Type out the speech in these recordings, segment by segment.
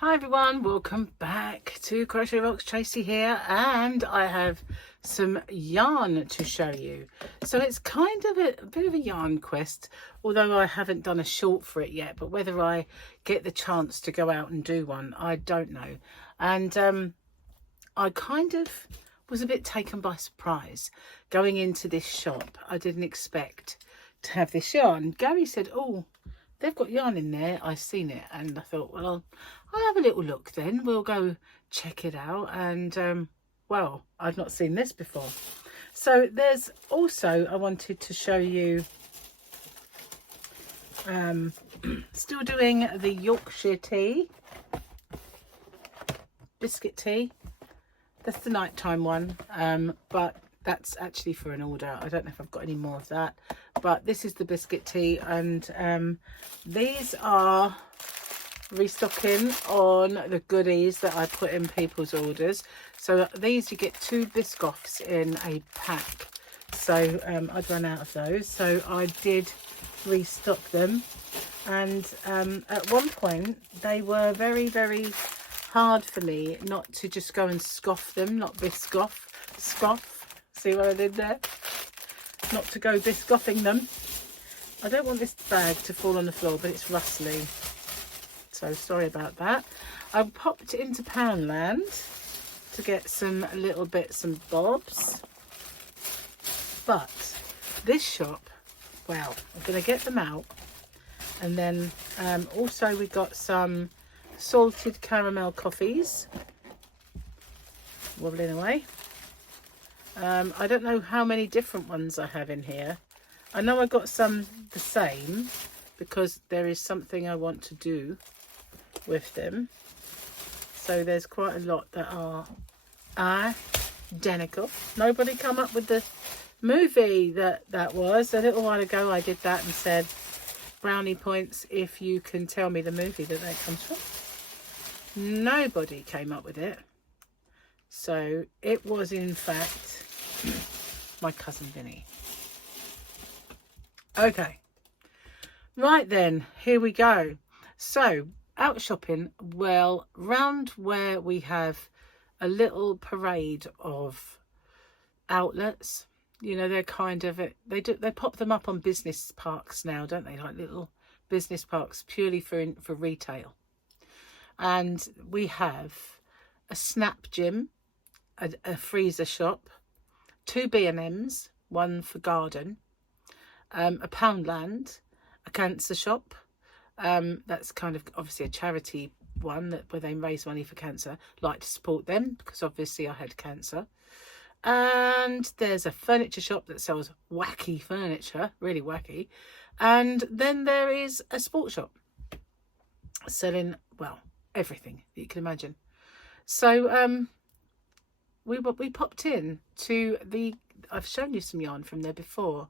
Hi everyone, welcome back to Crochet Rocks. Tracy here, and I have some yarn to show you. So it's kind of a bit of a yarn quest, although I haven't done a short for it yet, but whether I get the chance to go out and do one, I don't know. And I kind of was a bit taken by surprise going into this shop. I didn't expect to have this yarn. Gary said, oh, they've got yarn in there. I seen it and I thought, well, I'll have a little look then. We'll go check it out. And well, I've not seen this before. So there's also, I wanted to show you, still doing the Yorkshire tea, biscuit tea. That's the nighttime one, but that's actually for an order. I don't know if I've got any more of that, but this is the biscuit tea, and these are restocking on the goodies that I put in people's orders. So these, you get 2 Biscoffs in a pack, so I'd run out of those, so I did restock them. And at one point they were very hard for me not to just go and scoff them, not Biscoff, scoff. See what I did there? Not to go Biscoffing them. I don't want this bag to fall on the floor, but it's rustly, so sorry about that. I popped into Poundland to get some little bits and bobs, but this shop, well, I'm going to get them out. And then also we got some salted caramel coffees wobbling away. I don't know how many different ones I have in here. I know I got some the same because there is something I want to do with them. So there's quite a lot that are identical. Nobody come up with the movie that was a little while ago. I did that and said brownie points if you can tell me the movie that comes from. Nobody came up with it. So it was in fact my cousin Vinny. Okay, right then, here we go. So out shopping, well, round where we have a little parade of outlets, you know, they're kind of, they pop them up on business parks now, don't they? Like little business parks purely for retail. And we have a Snap Gym, a freezer shop, 2 B&Ms, one for garden, a Poundland, a cancer shop. That's kind of obviously a charity one where they raise money for cancer. Like to support them because obviously I had cancer. And there's a furniture shop that sells wacky furniture, really wacky. And then there is a sports shop selling, well, everything that you can imagine. So we popped in to the, I've shown you some yarn from there before,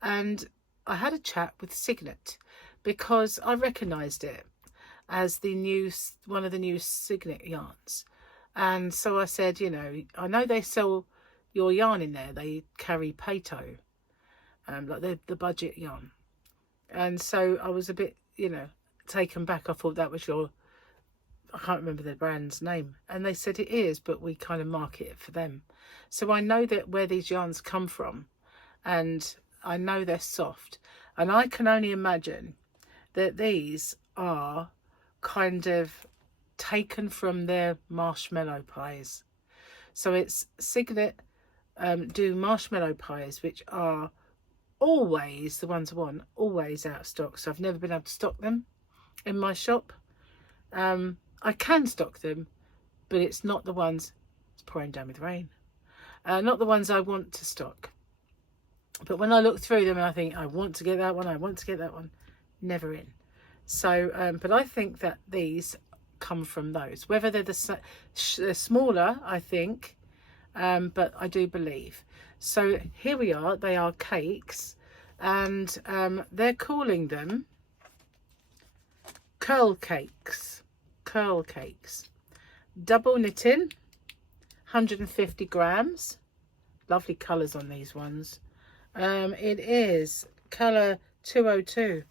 and I had a chat with Signet because I recognised it as the new, one of the new Signet yarns. And so I said, you know they sell your yarn in there. They carry Pato, like the budget yarn. And so I was a bit, taken back. I thought that was your, I can't remember the brand's name. And they said it is, but we kind of market it for them. So I know that where these yarns come from, and I know they're soft. And I can only imagine that these are kind of taken from their marshmallow pies. So it's Signet do marshmallow pies, which are always, the ones I want, always out of stock. So I've never been able to stock them in my shop. I can stock them, but it's not the ones, it's pouring down with rain, not the ones I want to stock. But when I look through them and I think I want to get that one, I want to get that one, never in. So but I think that these come from those, whether they're they're smaller, I think, but I do believe. So here we are, they are cakes, and they're calling them curl cakes. Double knitting, 150 grams. Lovely colours on these ones. It is colour 202,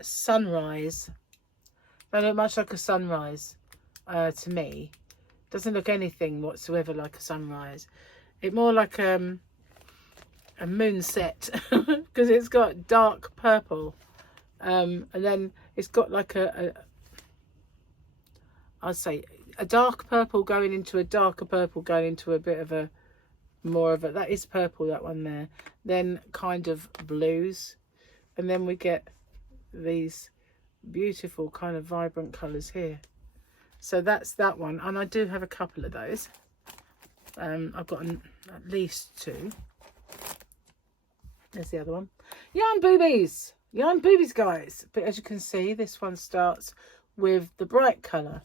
sunrise. They look much like a sunrise to me. Doesn't look anything whatsoever like a sunrise. It more like a moonset because it's got dark purple, and then it's got like I'd say a dark purple going into a darker purple going into a bit of a more of a, that is purple, that one there, then kind of blues, and then we get these beautiful kind of vibrant colours here. So that's that one, and I do have a couple of those. I've got at least 2. There's the other one. Yarn boobies, guys. But as you can see, this one starts with the bright colour,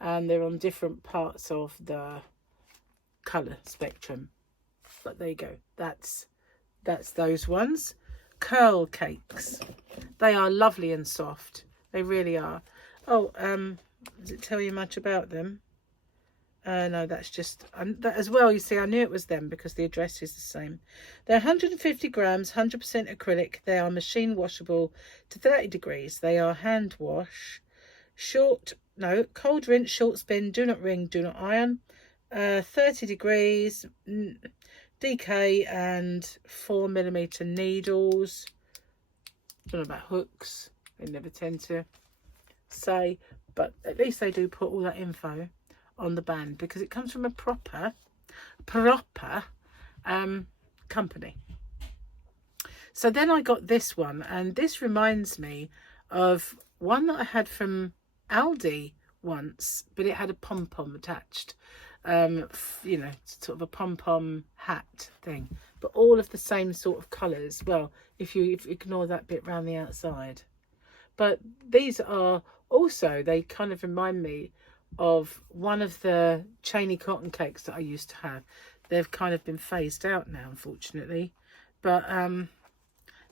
and they're on different parts of the colour spectrum. But there you go. That's those ones. Curl cakes. They are lovely and soft. They really are. Oh, does it tell you much about them? No, that's just that as well. You see, I knew it was them because the address is the same. They're 150 grams, 100% acrylic. They are machine washable to 30 degrees. They are hand wash, cold rinse, short spin, do not wring, do not iron, 30 degrees, DK, and 4mm needles. Don't know about hooks. They never tend to say, but at least they do put all that info on the band because it comes from a proper company. So then I got this one, and this reminds me of one that I had from Aldi once, but it had a pom-pom attached, you know, sort of a pom-pom hat thing, but all of the same sort of colours. Well, if you ignore that bit round the outside. But these are also, they kind of remind me of one of the chainy cotton cakes that I used to have. They've kind of been phased out now, unfortunately. But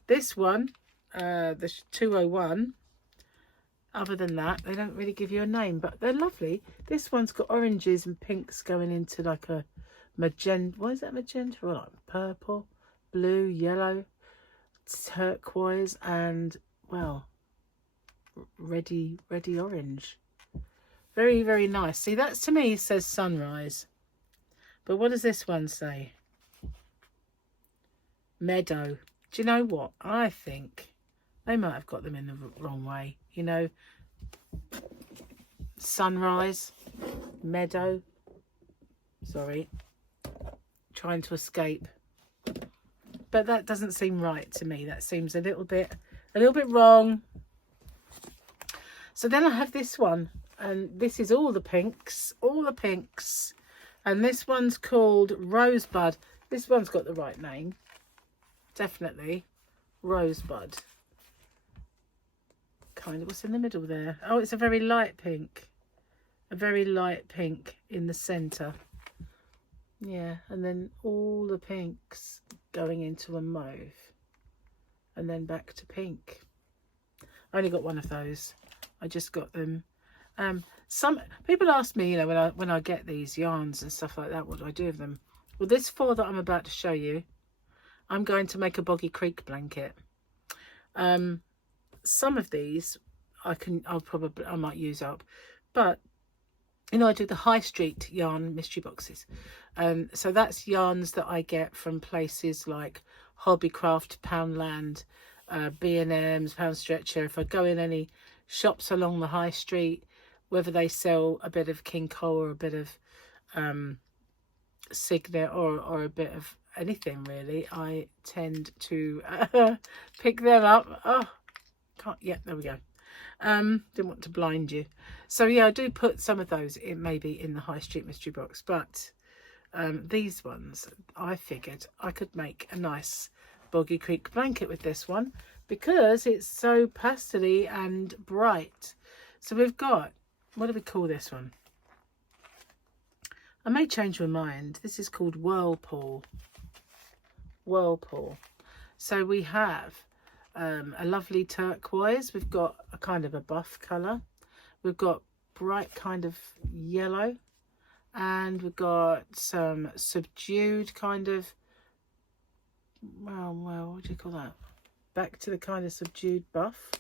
this one, the 201, other than that, they don't really give you a name, but they're lovely. This one's got oranges and pinks going into like a magenta. What is that, magenta? Or like purple, blue, yellow, turquoise, and, well, reddy orange. Very, very nice. See, that to me says sunrise. But what does this one say? Meadow. Do you know what? I think they might have got them in the wrong way. You know, sunrise, meadow. Sorry. Trying to escape. But that doesn't seem right to me. That seems a little bit wrong. So then I have this one. And this is all the pinks, and this one's called Rosebud. This one's got the right name, definitely. Rosebud. Kind of, what's in the middle there? Oh, it's a very light pink, in the centre. Yeah, and then all the pinks going into a mauve, and then back to pink. I only got one of those. I just got them. Some people ask me, you know, when I get these yarns and stuff like that, what do I do with them? Well, this 4 that I'm about to show you, I'm going to make a Boggy Creek blanket. Some of these I might use up, but you know, I do the high street yarn mystery boxes, so that's yarns that I get from places like Hobbycraft, Poundland, B&M's, Pound Stretcher. If I go in any shops along the high street, whether they sell a bit of King Cole or a bit of Signet or a bit of anything really, I tend to pick them up. Oh, can't. Yeah, there we go. Didn't want to blind you. So yeah, I do put some of those in, maybe in the high street mystery box, but these ones, I figured I could make a nice Boggy Creek blanket with this one because it's so pastel-y and bright. So we've got, what do we call this one? I may change my mind. This is called Whirlpool. So we have a lovely turquoise. We've got a kind of a buff colour. We've got bright kind of yellow. And we've got some subdued kind of, well, what do you call that? Back to the kind of subdued buff.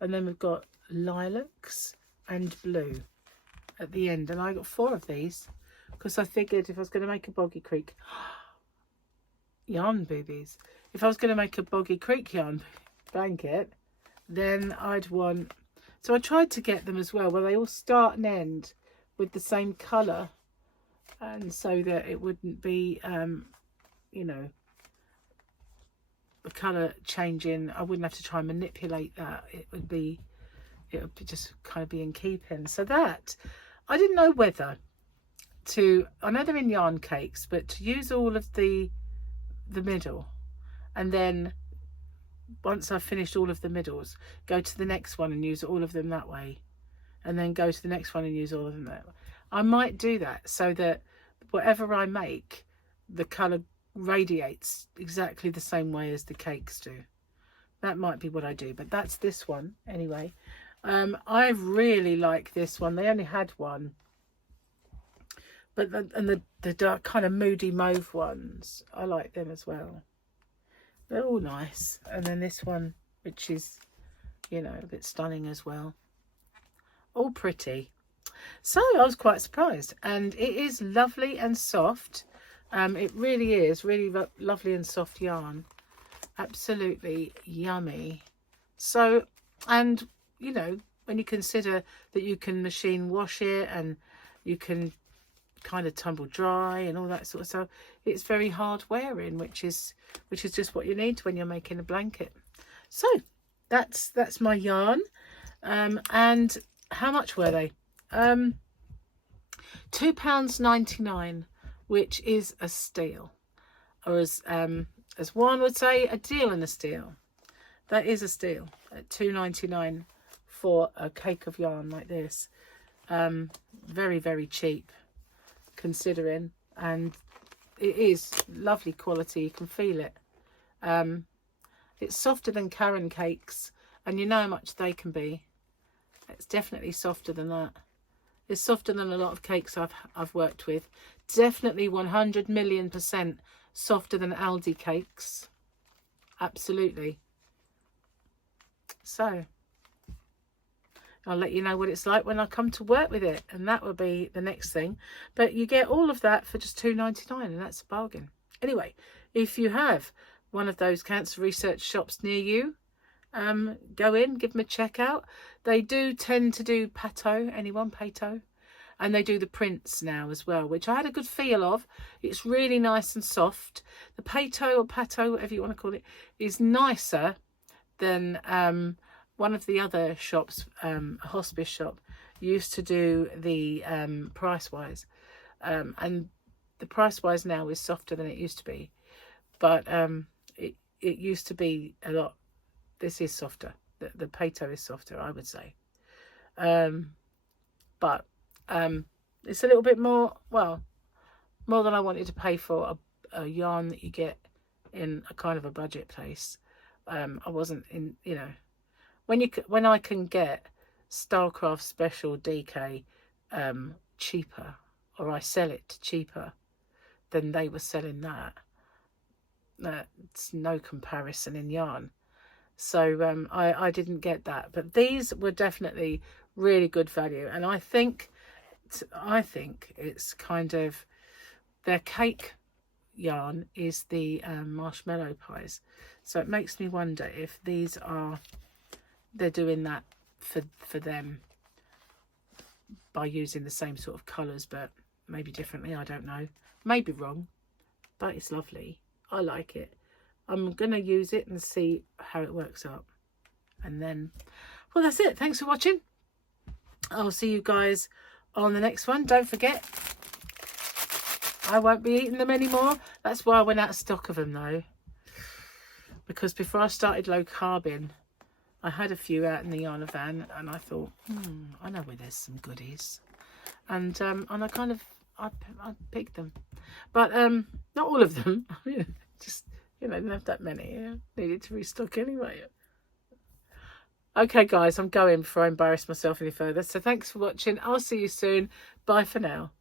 And then we've got lilacs and blue at the end, and I got 4 of these because I figured if I was going to make a Boggy Creek yarn boobies, if I was going to make a Boggy Creek yarn blanket, then I'd want, so I tried to get them as well where they all start and end with the same colour, and so that it wouldn't be you know, the colour changing. I wouldn't have to try and manipulate that. It would be just kind of be in keeping. So that, I didn't know whether to, I know they're in yarn cakes, but to use all of the middle, and then once I've finished all of the middles, go to the next one and use all of them that way, and then go to the next one and use all of them that way. I might do that so that whatever I make, the colour radiates exactly the same way as the cakes do. That might be what I do, but that's this one anyway. I really like this one. They only had one, but the dark kind of moody mauve ones, I like them as well. They're all nice. And then this one, which is, you know, a bit stunning as well. All pretty. So I was quite surprised, and it is lovely and soft. It really is really lovely and soft yarn. Absolutely yummy. So, and you know, when you consider that you can machine wash it and you can kind of tumble dry and all that sort of stuff, it's very hard wearing, which is just what you need when you're making a blanket. So that's my yarn. And how much were they? £2.99, which is a steal, or as one would say, a deal and a steal. That is a steal at £2.99 for a cake of yarn like this. Very, very cheap considering, and it is lovely quality. You can feel it. It's softer than Karen cakes, and you know how much they can be. It's definitely softer than that. It's softer than a lot of cakes I've worked with. Definitely 100,000,000% softer than Aldi cakes. Absolutely. So I'll let you know what it's like when I come to work with it, and that will be the next thing. But you get all of that for just £2.99, and that's a bargain. Anyway, if you have one of those cancer research shops near you, go in, give them a check out. They do tend to do Pateau, and they do the prints now as well, which I had a good feel of. It's really nice and soft. The Pateau, whatever you want to call it, is nicer than one of the other shops, a hospice shop, used to do the Price Wise, and the Price Wise now is softer than it used to be, but it used to be a lot. This is softer. The Pateau is softer, I would say, but it's a little bit more, well, more than I wanted to pay for a yarn that you get in a kind of a budget place. I wasn't in, you know, when I can get Starcraft Special DK cheaper, or I sell it cheaper than they were selling that, it's no comparison in yarn. So I didn't get that, but these were definitely really good value, and I think it's kind of, their cake yarn is the marshmallow pies, so it makes me wonder if these are, they're doing that for them by using the same sort of colours but maybe differently. I don't know, maybe wrong, but it's lovely. I like it. I'm going to use it and see how it works out, and then, well, that's it. Thanks for watching. I'll see you guys on the next one. Don't forget, I won't be eating them anymore. That's why I went out of stock of them though, because before I started low carbing, I had a few out in the yarn van, and I thought, I know where there's some goodies, and I kind of I picked them, but not all of them. Just, you know, didn't have that many. Yeah. Needed to restock anyway. Okay guys, I'm going before I embarrass myself any further. So thanks for watching. I'll see you soon. Bye for now.